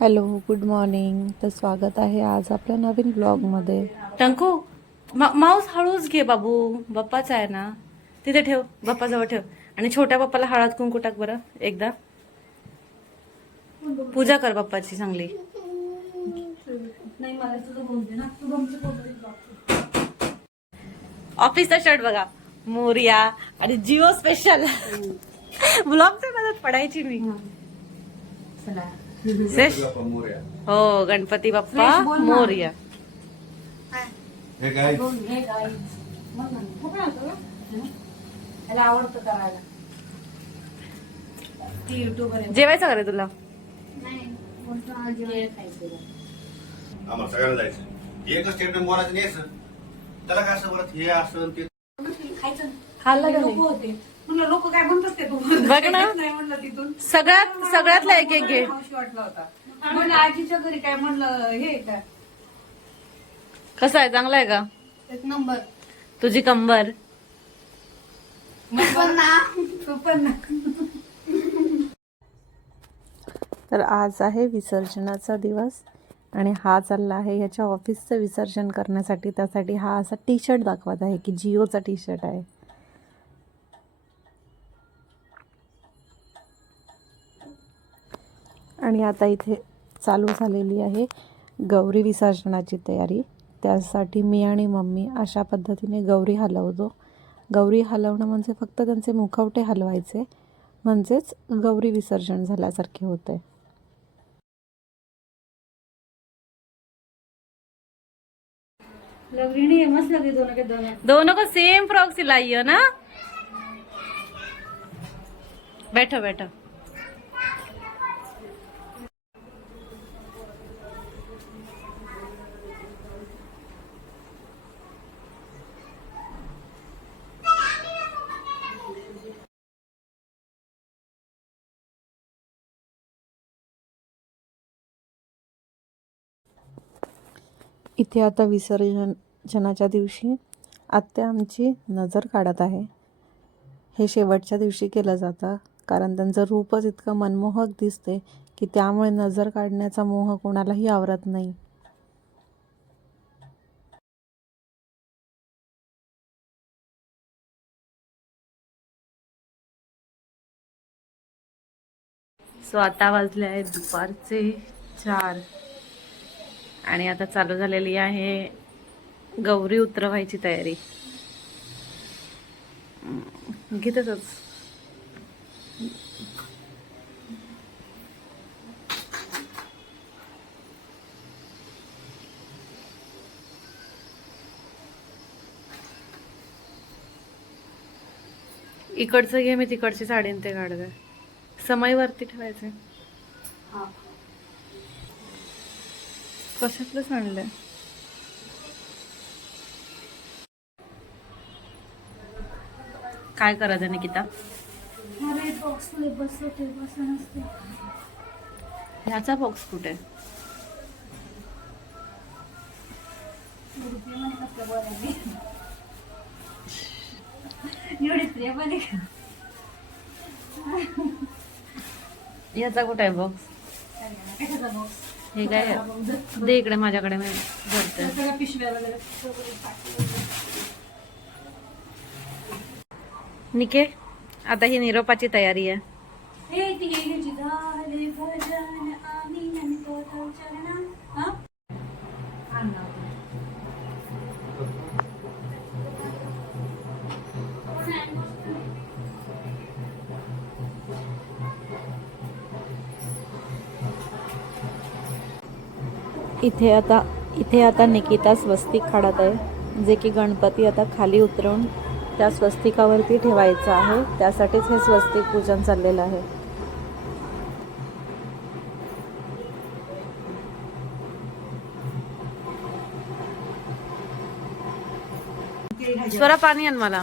Hello good morning. तर स्वागत आहे आज आपल्या नवीन ब्लॉगमध्ये. टंकू मा- माऊस हळूच घे बाबू. बाप्पाचा आहे ना. तिथे ठेव बाप्पाजवळ ठेव. आणि छोट्या बाप्पाला हळद कुंकू टाक बरं एकदा. पूजा कर बाप्पाची चांगली. ऑफिसचा शर्ट बघा. मोरिया आणि जिओ स्पेशल ब्लॉगच्या मदत पडायची मी. सेश हो गणपती बाप्पा मोरिया. हे. जेवायचं का रे तुला? सगळ्यांना जायचं एकच स्टेटमेंट बोलायचं नाही यायचं त्याला काय असं हे असं ते. खाल्लं नाही? म्हणलं लोक काय म्हणतात ते तू? बघ ना. नाही म्हणलं तिथून? सगळ्यात सगळ्यातला एक एक घे मावशी वाटला होता. म्हणलं आजीच्या घरी काय म्हणलं हे का कसं आहे? चांगला आहे का? एक नंबर. तुझी कंबर. तू पण ना तर आज आहे विसर्जनाचा दिवस आणि हा चालला आहे ह्याच्या ऑफिसचं विसर्जन करण्यासाठी. त्यासाठी हा असा टी शर्ट दाखवत आहे की जिओचा टी शर्ट आहे. आणि आता इथे चालू झालेली आहे गौरी विसर्जनाची तयारी. त्यासाठी मी आणि मम्मी अशा पद्धतीने गौरी हलवतो. गौरी हलवणं म्हणजे फक्त त्यांचे मुखवटे हलवायचे म्हणजेच गौरी विसर्जन झाल्यासारखे होते. दोनों को सेम फ्रॉक सिलाई हो ना? बैठो बैठो इथे आता विसर्जनाच्या दिवशी आत्या आमची नजर काढत आहे. हे शेवटच्या दिवशी केलं जातं कारण त्यांचं रूपच इतकं मनमोहक दिसते की त्यामुळे नजर काढण्याचा मोह कोणालाही आवरत नाही. सो आता वाजले आहेत दुपारचे चार. आणि आता चालू झालेली आहे गौरी उतरवायची तयारी. घेतच इकडचं घे मी तिकडची साडी ते काढते. समय वरती ठेवायचे कशातलंच आणलंय. काय करायचं निकिता? ह्याचा बॉक्स कुठे? ह्याचा कुठे आहे बॉक्स हे काय? दे इकडे माझ्याकडे मी भरते पिशव्या वगैरे निके आता ही निरोपाची तयारी आहे. इथे आता इथे आता निकिता स्वस्तिक काढत आहे जे की गणपती आता खाली उतरवून त्या स्वस्तिकावरती ठेवायचं आहे. त्यासाठीच हे स्वस्तिक पूजन चाललेलं आहे. स्वरा पाणी आण मला.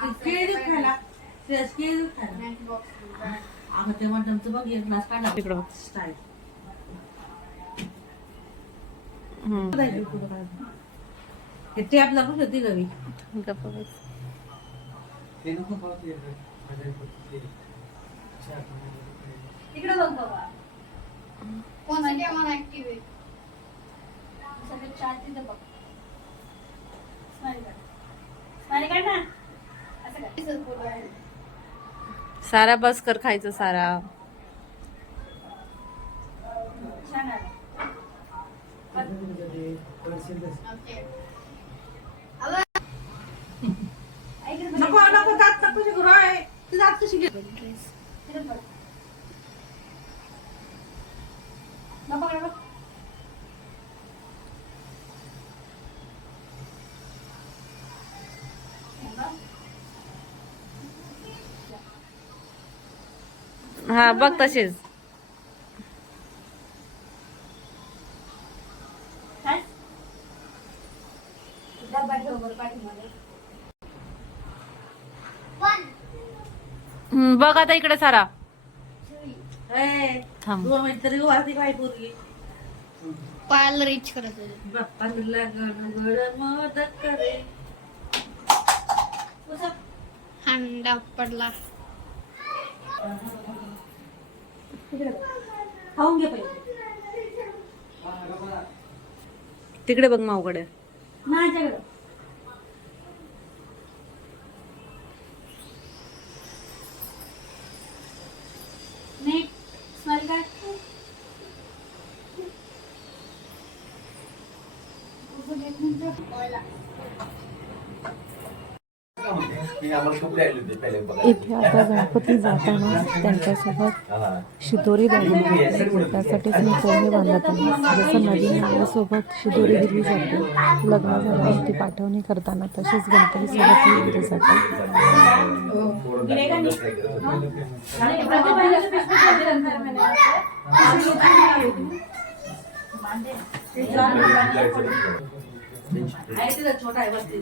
ते तू काय खाते सारा तिकडं बघ. हम्म. टॅप लागू होती गवी. तिकडे बघ बाबा. कोणासाठी आम्हाला ऍक्टिव्ह आहे. सगळे चार तिथे बघ. स्माइल काढ. स्माइल काढ ना असं काय असं बोलू आहे. सारा बस कर खायचं सारा. नको नको शिकू कशी घे. नको. हा बघ. हम्म, बघ आता इकडे सारा. ए थांब. पायाला रीच करत. हांडा पडला. खाऊन घे पहिले. तिकडे बघ माऊकडे माझ्याकडं इथे आता गणपती जाताना त्यांच्यासोबत शिदोरी द्यावी लागते त्यासाठीच मी पोहे बांधत आहे. जसं नवीन नवरीसोबत शिदोरी दिली जाते लग्न झाल्यावर ती पाठवणी करताना तशीच गणपतीसोबत ही दिली जाते. छोटा आहे बसती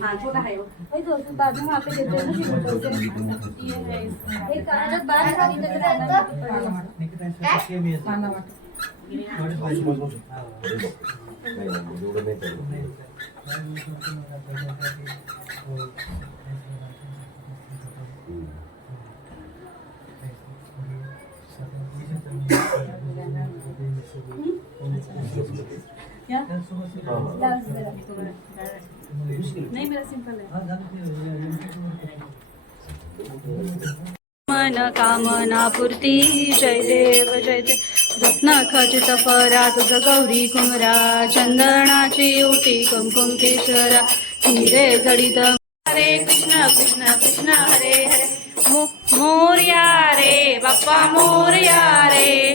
हा छोटा आहे बाजू वहाँ पे देते हैं मन कामना पूर्ती जय देव जय देव. रत्न खचित परा तुझ गौरी कुमरा चंदनाची उटी कुमकुम केशरा. हिरे जडित हरे कृष्ण कृष्ण कृष्ण हरे हरे. मोर्या रे बाप्पा मोरया रे.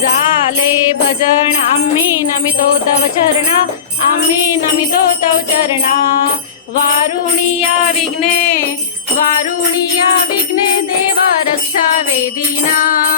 झाले भजन आम्ही नमितो तव चरणा आम्ही नमितो तव चरणा. वारुणिया विघ्ने वारुणिया विघ्ने देवा रक्षा वेदिना.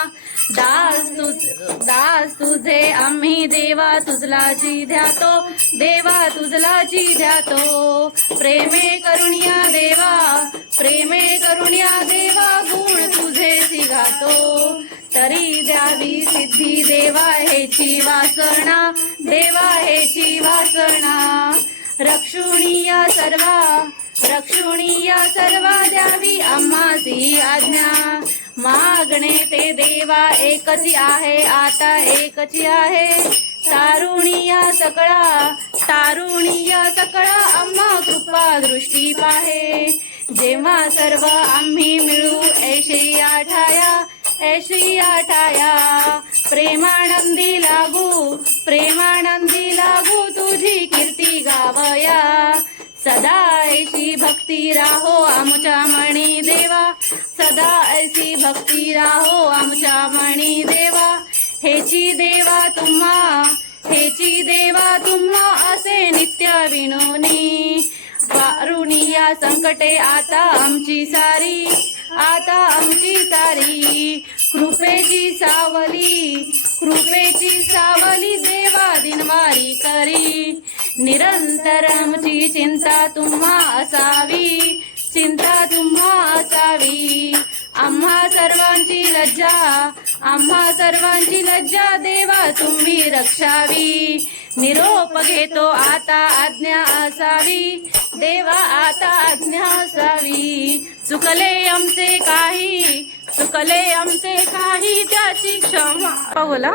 दास तुझ दास तुझे आम्ही देवा तुझला जी ध्यातो देवा तुझला जी ध्यातो. प्रेमे करुणिया देवा प्रेमे करुणिया देवा गुण तुझे सिगातो. तरी द्यावी सिद्धी देवा हेची वासना देवा हेची वासना. रक्षुणीया सर्वा रक्षुणीया सर्वा द्यावी आम्हासी आज्ञा. मागणे ते देवा एकची आहे आता एकची आहे. तारुणीया सकळा तारुणिया सकळा आम्हा कृपा दृष्टी पाहे. जेव्हा सर्व आम्ही मिळू ऐशी आठाया ऐशी आठाया प्रेमानंदी लागू प्रेमानंदी लागू तुझी कीर्ती गावया. सदा ऐशी भक्ती राहो आमच्या मणी देवा. सदा ऐशी भक्ती राहो आमच्या मणी देवा. हेची देवा तुम्हा हेची देवा तुम्हा असे नित्य विनोनी. वारुणी या संकटे आता आमची सारी आता आमची सारी. कृपेची सावली कृपेची सावली देवा दिनवारी करी. निरंतर आमची चिंता तुम्हा असावी चिंता तुम्हा असावी आम्हा सर्वांची लज्जा आम्हा सर्वांची लज्जा देवा तुम्ही रक्षावी निरोप घेतो आता आज्ञा असावी देवा आता आज्ञा असावी चुकले आमचे काही चुकले आमचे काही त्याची क्षमा बोला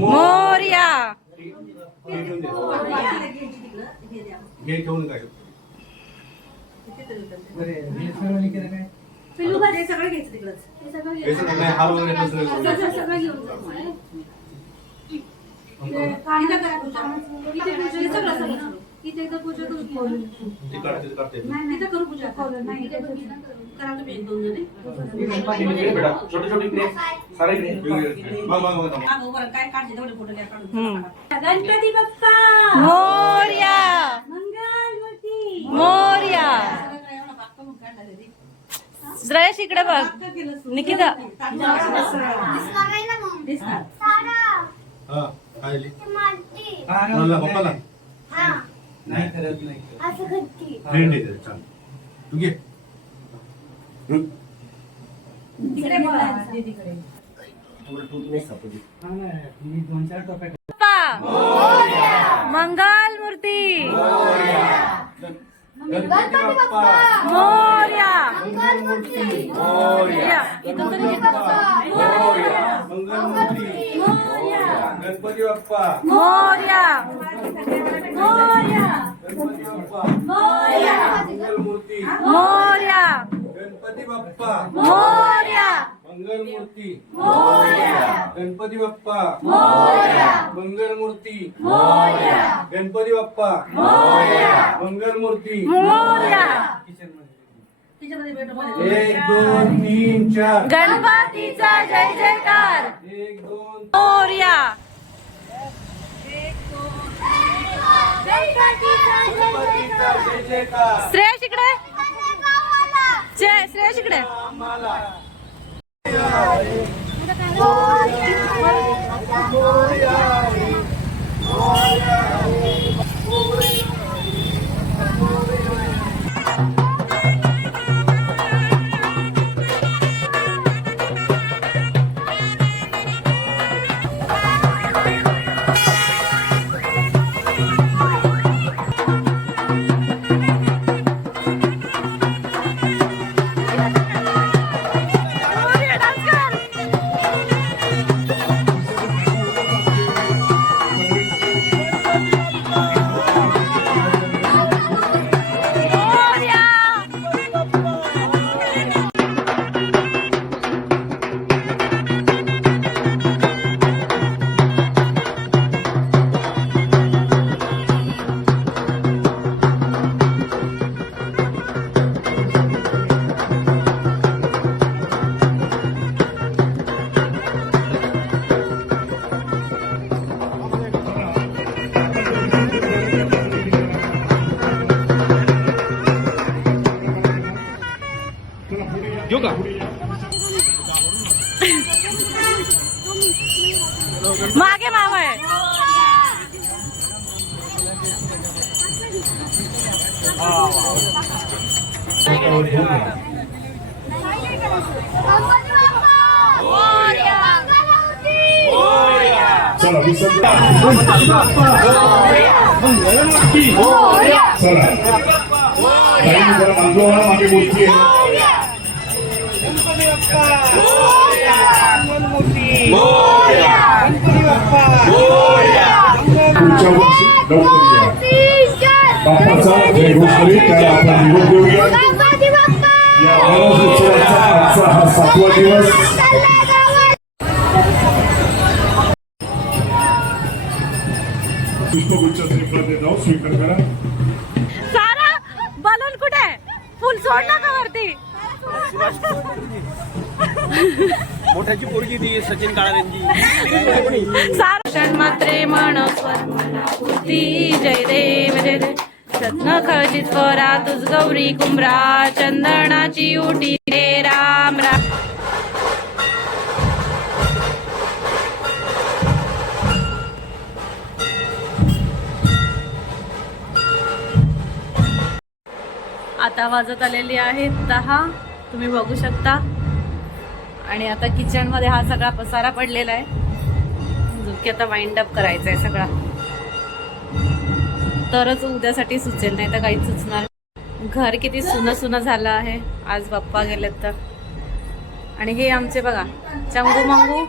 मोर्या हे ठेवून काय सगळं घ्यायचं तिकडंच. हे सगळं हे सगळं नाही, हार वगैरे नसलं सगळं सगळं. सगळं घेऊन जायचं. इथे इथं करा पूजा. इथे पूजा, हे सगळं सगळं. इथे एकदा पूजा ते ते. नाही करू पूजा. नाही इथे करू. पूजा. करा. तुम्ही एक दोन जणी. इकडे बेटा, छोटे छोटे इकडे. सारे इकडे. मग, मग, मग, मग. मागं वर काय काढते तेवढे फोटो घ्या काढून. हम्म. गणपती बाप्पा! मोर्या! मंगलमूर्ती मोर्या! श्रेयस इकडे बघ. निकिता. दिसणार नाही ना मग. दिसणार. सारा. हा, काय? ते पप्पाला? हा. नाही करत नाही असं करते. फ्रेंड आहे त्याचा, चाल. तू घे. हं? तिकडे बोलायचं. दीदीकडे. हा ना, मी दोन चार टोप्या बाप्पा मंगल मूर्ती. गणपती बाप्पा. मोर्या. मंगलमूर्ती या, इथून तरी गणपती बाप्पा. मंगलमूर्ती गणपती बाप्पा. मोर्या. गणपती बाप्पा. मंगलमूर्ती. मोर्या. गणपती बाप्पा. मोर्या. मंगलमूर्ती. गणपती बाप्पा. मंगलमूर्ती. गणपती बाप्पा. मोर्या. तिच्यामध्ये भेटू मध्ये. एक दोन तीन चार. गणपतीचा जय जयकार. एक दोन मोर्या. श्रेयश इकडे जय श्रेयस इकडे Oh, yeah. मागे मामा आहे. चला मागे गोष्टी पुढच्या वर्षी लवकर या बाप्पाचा जय घोष करीत त्याला आपण निरोप देऊया या गणेश उत्सवाचा आजचा हा सातवा दिवस पुष्पगुच्छ श्रीफळ देत आहोत स्वीकार करा सारा बलून कुठे? फुल सोड ना का वरती? मोठ्याची पोरगी ती सचिन काळांची सारण मात्रे मन स्वरती जय देव जय देव. सत्न खचित स्वरा तुझ गौरी कुंभरा चंदनाची उटी रे राम राम आता वाजत आलेली आहे दहा. तुम्ही बघू शकता. आणि आता किचनमध्ये हा सगळा पसारा पडलेला आहे. जो की आता वाइंड अप करायचा आहे सगळा. तरच उद्यासाठी सुचेल नाही तर काहीच सुचणार घर किती सुनं सुनं झालं आहे. आज बाप्पा गेलेत तर. आणि हे आमचे बघा चंगू मंगू.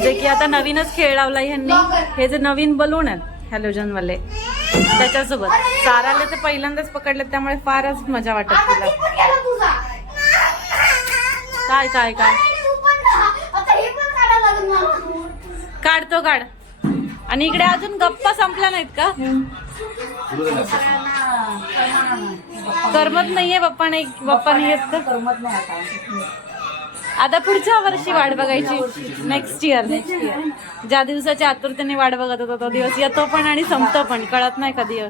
जे की आता नवीनच खेळ लावला ह्यांनी. हे जे नवीन बलून आहेत हॅलोजन वाले त्याच्यासोबत. साराले ते पहिल्यांदाच पकडलेत त्यामुळे फारच मजा वाटत तिला. काय काय काय? काढतो काढ. आणि इकडे अजून गप्पा संपल्या नाहीत का? करमत नाहीये बाप्पा नाही बाप्पा नाही येत तर. करमत नाही आता पुढच्या वर्षी वाट बघायची. नेक्स्ट इयर नेक्स्ट इयर ज्या दिवसाची आतुरतेने वाट बघत होता तो दिवस येतो पण आणि संपतो पण. कळत नाही कधी.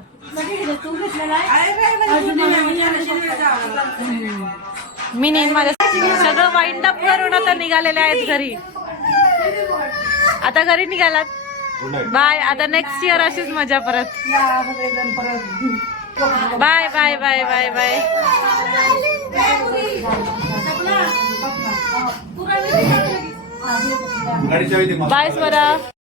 मी नेन माझ्या सगळं वाइंड अप करून आता निघालेले आहेत घरी. आता घरी निघालात? बाय आता नेक्स्ट इयर अशीच मजा परत. Bye bye bye bye bye bye Swara